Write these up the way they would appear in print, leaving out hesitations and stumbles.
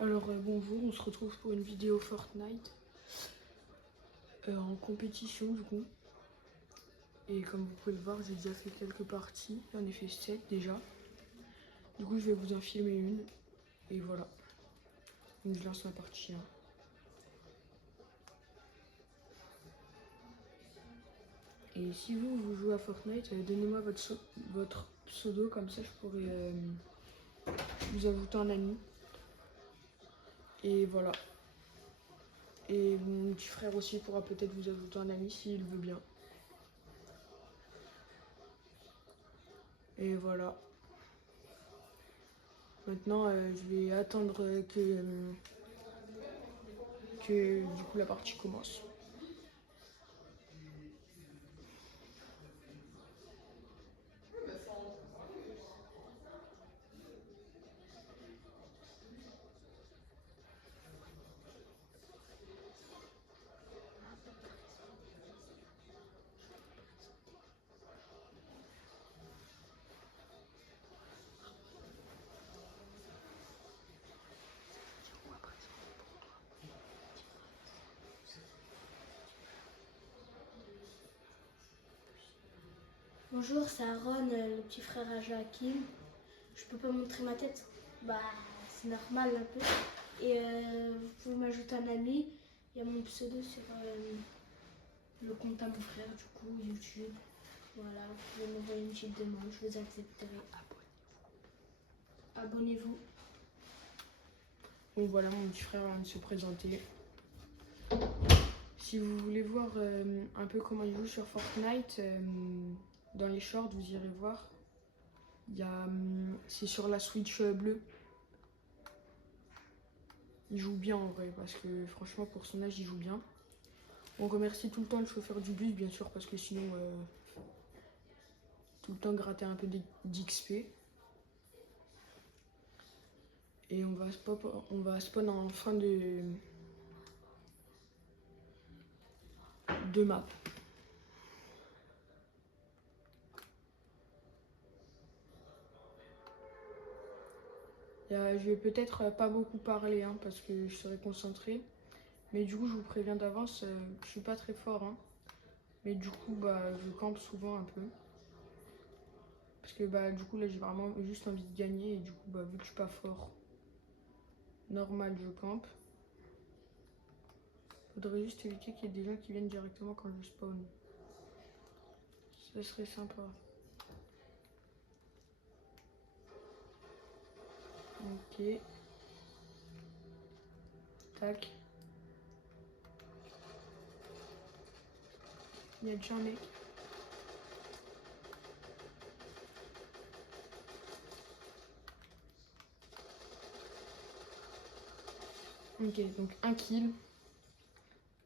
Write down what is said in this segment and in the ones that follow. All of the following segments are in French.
Alors bonjour, on se retrouve pour une vidéo Fortnite en compétition du coup. Et comme vous pouvez le voir, j'ai déjà fait quelques parties, j'en ai fait 7 déjà. Du coup je vais vous en filmer une et voilà. Donc je lance ma partie 1. Et si vous jouez à Fortnite, donnez-moi votre pseudo, comme ça je pourrais vous ajouter en ami. Et voilà. Et mon petit frère aussi pourra peut-être vous ajouter en ami s'il veut bien. Et voilà. Maintenant, je vais attendre que du coup la partie commence. Bonjour, c'est Aaron, le petit frère à Joachim. Je peux pas montrer ma tête. Bah, c'est normal un peu. Et vous pouvez m'ajouter un ami. Il y a mon pseudo sur le compte à mon frère, du coup, YouTube. Voilà, vous pouvez m'envoyer une petite demande, je vous accepterai. Abonnez-vous. Donc voilà, mon petit frère vient de se présenter. Si vous voulez voir un peu comment il joue sur Fortnite, dans les shorts, vous irez voir. C'est sur la Switch bleue. Il joue bien en vrai, parce que franchement, pour son âge, il joue bien. On remercie tout le temps le chauffeur du bus, bien sûr, parce que sinon, tout le temps gratter un peu d'XP. Et on va spawn en fin de map. Je vais peut-être pas beaucoup parler hein, parce que je serai concentrée. Mais du coup, je vous préviens d'avance, je suis pas très fort. Hein. Mais du coup, je campe souvent un peu. Parce que du coup, là, j'ai vraiment juste envie de gagner. Et du coup, vu que je suis pas fort, normal, je campe. Faudrait juste éviter qu'il y ait des gens qui viennent directement quand je spawn. Ça serait sympa. Ok. Tac. Il y a déjà un mec. Ok, donc un kill.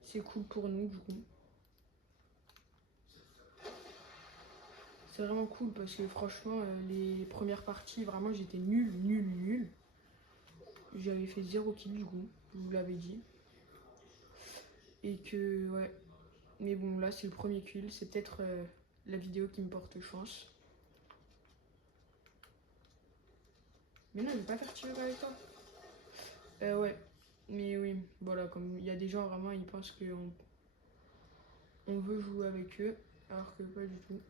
C'est cool pour nous du coup. C'est vraiment cool parce que franchement, les premières parties, vraiment j'étais nul. J'avais fait 0 kill du coup, je vous l'avais dit. Et que, ouais. Mais bon, là c'est le premier kill, c'est peut-être la vidéo qui me porte chance. Mais non, je vais pas faire tirer avec toi. Ouais. Mais oui, voilà, comme il y a des gens vraiment, ils pensent qu'on veut jouer avec eux, alors que pas du tout.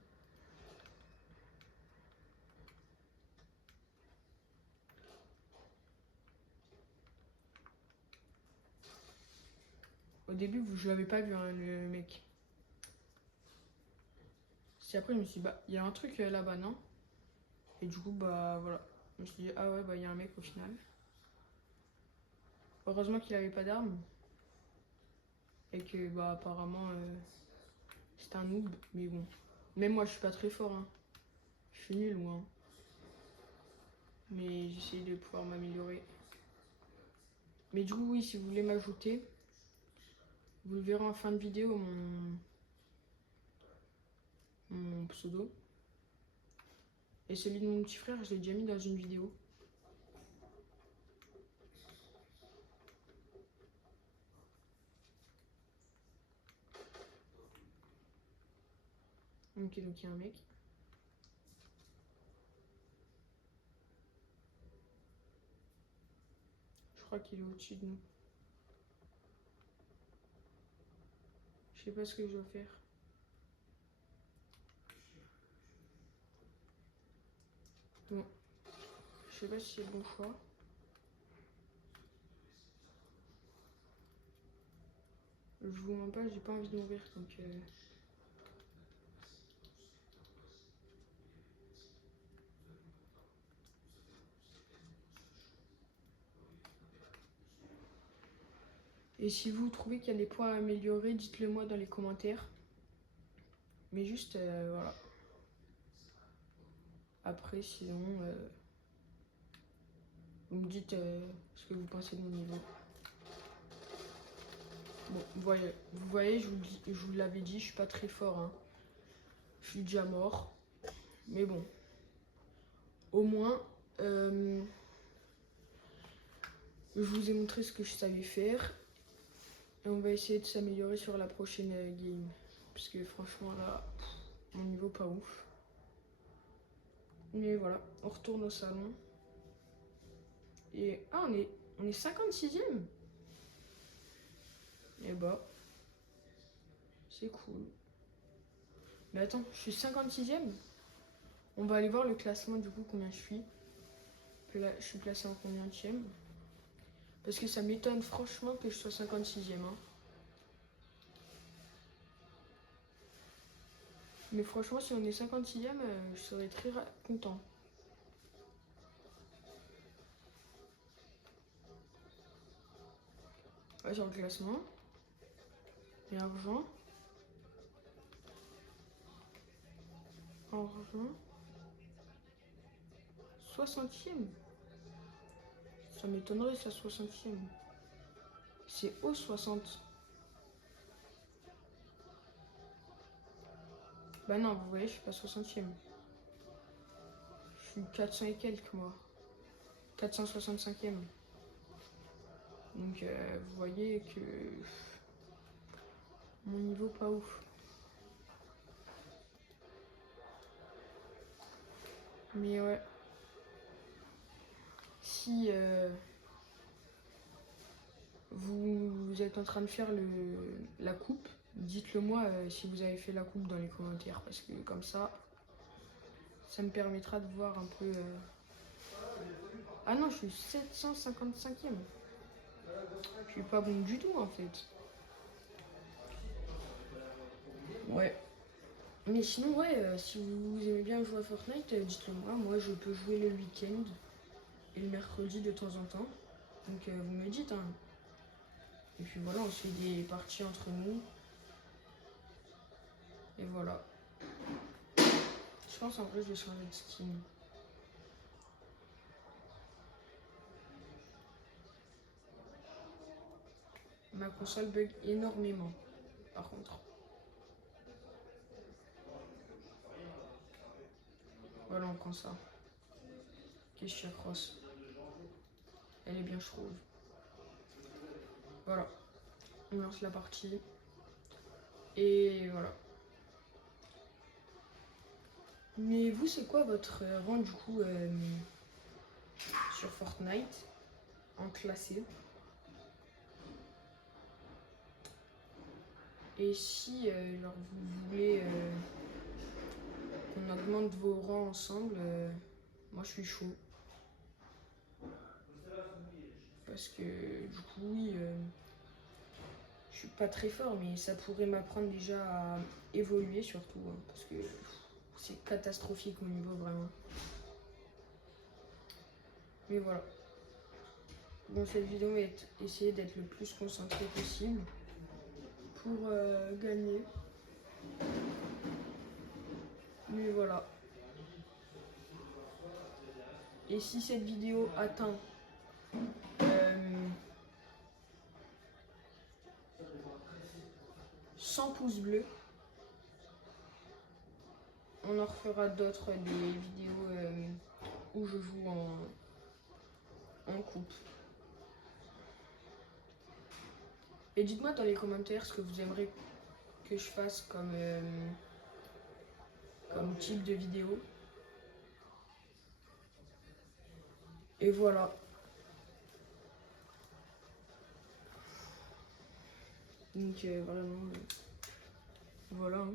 Au début, je l'avais pas vu, hein, le mec. Si après, je me suis dit, il y a un truc là-bas, non? Et du coup, voilà. Je me suis dit, ah ouais, il y a un mec au final. Heureusement qu'il avait pas d'arme. Et que, apparemment, c'est un noob. Mais bon. Même moi, je suis pas très fort, hein. Je suis nul, moi. Mais j'essaie de pouvoir m'améliorer. Mais du coup, oui, si vous voulez m'ajouter, vous le verrez en fin de vidéo, mon pseudo. Et celui de mon petit frère, je l'ai déjà mis dans une vidéo. Ok, donc il y a un mec. Je crois qu'il est au-dessus de nous. Je sais pas ce que je dois faire. Bon. Je sais pas si c'est le bon choix. Je vous mens pas, j'ai pas envie de mourir donc. Et si vous trouvez qu'il y a des points à améliorer, dites-le moi dans les commentaires. Mais juste, voilà. Après, sinon, vous me dites ce que vous pensez de mon niveau. Bon, vous voyez, je vous l'avais dit, je suis pas très fort. Hein. Je suis déjà mort. Mais bon. Au moins, je vous ai montré ce que je savais faire. Et on va essayer de s'améliorer sur la prochaine game. Parce que franchement, là, mon niveau pas ouf. Mais voilà, on retourne au salon. Et ah, on est 56e. Et bah, c'est cool. Mais attends, je suis 56e. On va aller voir le classement du coup, combien je suis. Je suis placé en combienième. Parce que ça m'étonne franchement que je sois 56e. Hein. Mais franchement, si on est 56e, je serais très content. Ouais, sur le classement. Et argent. Argent. 60e. Ça m'étonnerait ça 60e. C'est haut 60. Bah non, vous voyez, je suis pas 60e. Je suis 400 et quelques moi. 465e. Donc vous voyez que mon niveau pas ouf. Mais ouais. Si vous êtes en train de faire la coupe, dites-le moi si vous avez fait la coupe dans les commentaires. Parce que comme ça me permettra de voir un peu... Ah non, je suis 755e. Je suis pas bon du tout en fait. Ouais. Mais sinon, ouais, si vous aimez bien jouer à Fortnite, dites-le moi. Moi, je peux jouer le week-end et le mercredi de temps en temps. Donc, vous me dites. Hein. Et puis voilà, on se fait des parties entre nous. Et voilà. Je pense en vrai, je vais changer de skin. Ma console bug énormément, par contre. Voilà, on prend ça. Question cross. Elle est bien, je trouve. Voilà. On lance la partie. Et voilà. Mais vous, c'est quoi votre rang du coup sur Fortnite en classé? Et si genre, vous voulez qu'on augmente vos rangs ensemble, moi je suis chaud. Parce que du coup, oui, je suis pas très fort, mais ça pourrait m'apprendre déjà à évoluer surtout. Hein, parce que c'est catastrophique mon niveau vraiment. Mais voilà. Dans cette vidéo, on va essayer d'être le plus concentré possible pour gagner. Mais voilà. Et si cette vidéo atteint 100 pouces bleus, on en refera d'autres, des vidéos où je joue en coupe. Et dites-moi dans les commentaires ce que vous aimeriez que je fasse comme type de vidéo. Et voilà. Donc vraiment, voilà. Hein.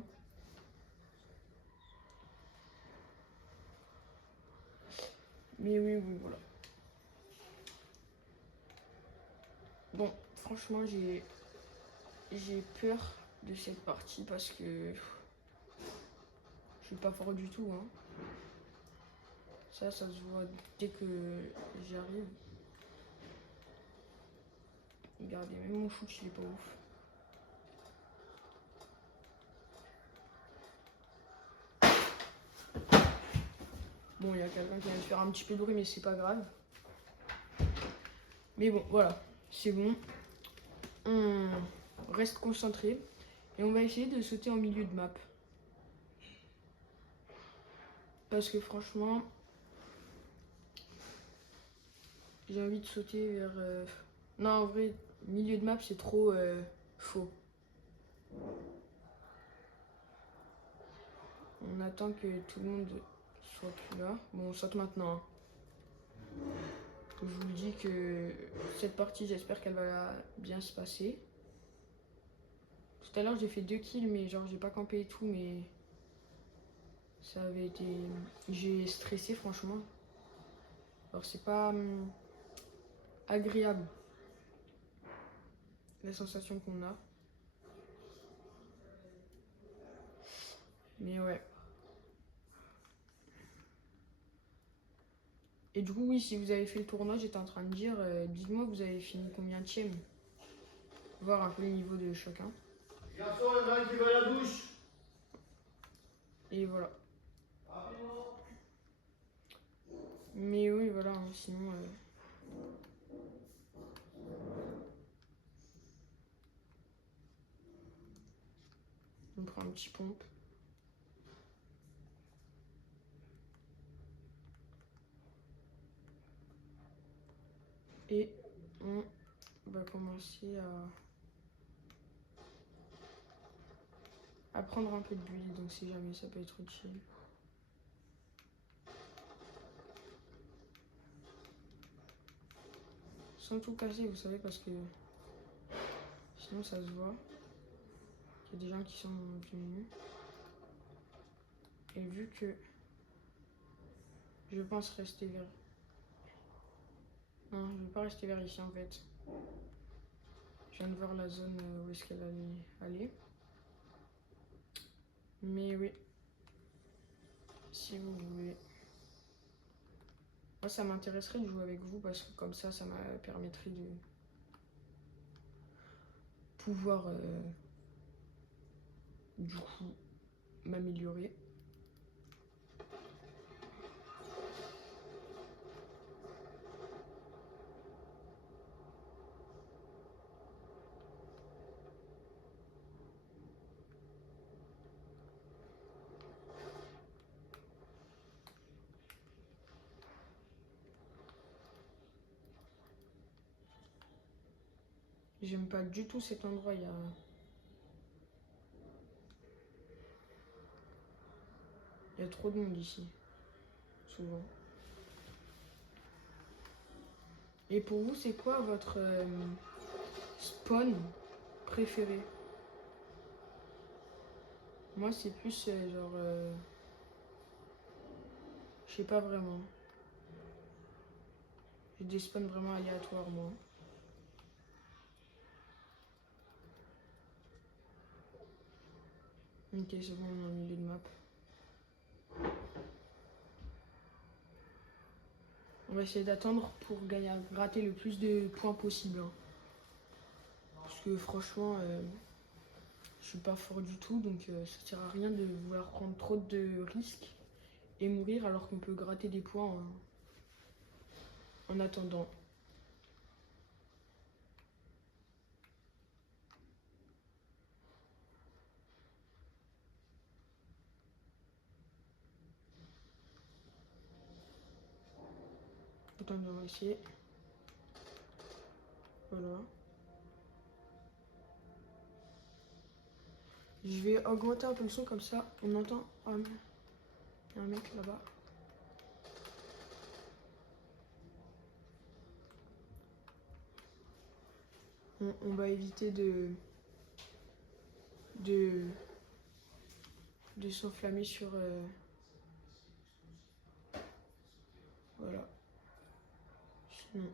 Mais oui, voilà. Bon, franchement, j'ai peur de cette partie parce que je suis pas fort du tout. Hein. Ça se voit dès que j'arrive. Regardez, même mon shoot, il est pas ouf. Bon, il y a quelqu'un qui vient de faire un petit peu de bruit, mais c'est pas grave. Mais bon, voilà, c'est bon. On reste concentré et on va essayer de sauter en milieu de map. Parce que franchement, j'ai envie de sauter vers... Non, en vrai, milieu de map, c'est trop faux. On attend que tout le monde soit plus là. Bon, on saute maintenant. Hein. Je vous le dis que cette partie, j'espère qu'elle va bien se passer. Tout à l'heure, j'ai fait 2 kills, mais genre, j'ai pas campé et tout, mais ça avait été... J'ai stressé, franchement. Alors, c'est pas agréable, la sensation qu'on a. Mais ouais. Et du coup, oui, si vous avez fait le tournoi, j'étais en train de dire, dites-moi, vous avez fini combienième? Voir un peu le niveau de chacun. Garçon, il y en a un qui va à la douche. Et voilà. Mais oui, voilà, hein, sinon... on prend un petit pompe. Et on va commencer à prendre un peu de bulle, donc si jamais ça peut être utile. Sans tout casser, vous savez, parce que sinon ça se voit. Il y a des gens qui sont venus. Et vu que je pense rester vers... Non, je ne vais pas rester vers ici en fait. Je viens de voir la zone où est-ce qu'elle allait aller. Mais oui, si vous voulez. Moi, ça m'intéresserait de jouer avec vous parce que comme ça me permettrait de pouvoir du coup m'améliorer. J'aime pas du tout cet endroit, il y a trop de monde ici, souvent. Et pour vous, c'est quoi votre spawn préféré? Moi, c'est plus genre... je sais pas vraiment. J'ai des spawns vraiment aléatoires, moi. Ok, c'est bon, on est au milieu de map. On va essayer d'attendre pour gratter le plus de points possible. Hein. Parce que franchement, je suis pas fort du tout, donc ça sert à rien de vouloir prendre trop de risques et mourir alors qu'on peut gratter des points en attendant. Attendez, on va essayer. Voilà. Je vais augmenter un peu le son comme ça, on entend. Ah, il y a un mec là-bas. On va éviter de de, de s'enflammer sur... voilà. Sinon...